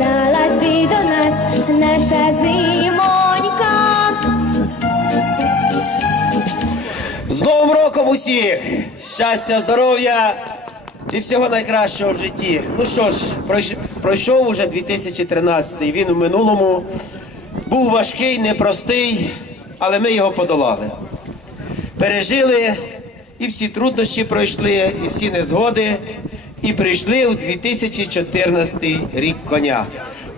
завітала ти до нас, наша зимонька. З Новим роком усіх! Щастя, здоров'я і всього найкращого в житті. Ну що ж, пройшов уже 2013 Він в минулому був важкий, непростий, але ми його подолали. Пережили і всі труднощі пройшли, і всі незгоди, і прийшли у 2014 рік коня.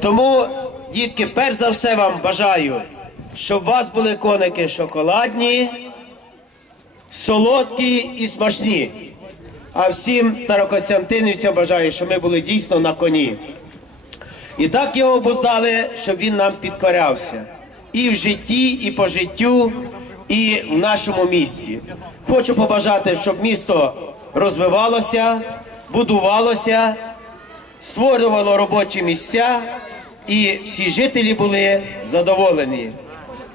Тому, дітки, перш за все вам бажаю, щоб у вас були коники шоколадні солодкі і смачні. А всім старокостянтинівцям бажаю, щоб ми були дійсно на коні. І так його обуздали, щоб він нам підкорявся. І в житті, і по життю, і в нашому місті. Хочу побажати, щоб місто розвивалося, будувалося, створювало робочі місця, і всі жителі були задоволені.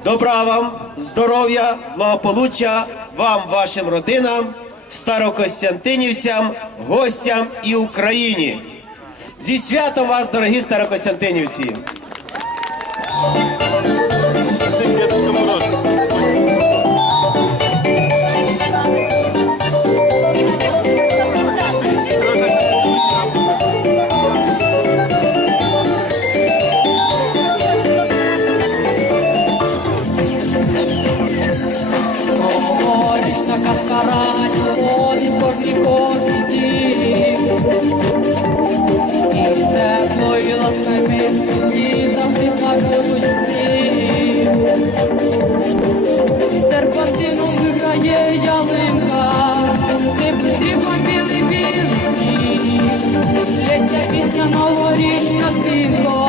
Добра вам, здоров'я, благополуччя вам, вашим родинам, старокостянтинівцям, гостям і Україні. Зі святом вас, дорогі старокостянтинівці! Лється пісня новорічна дзвінко,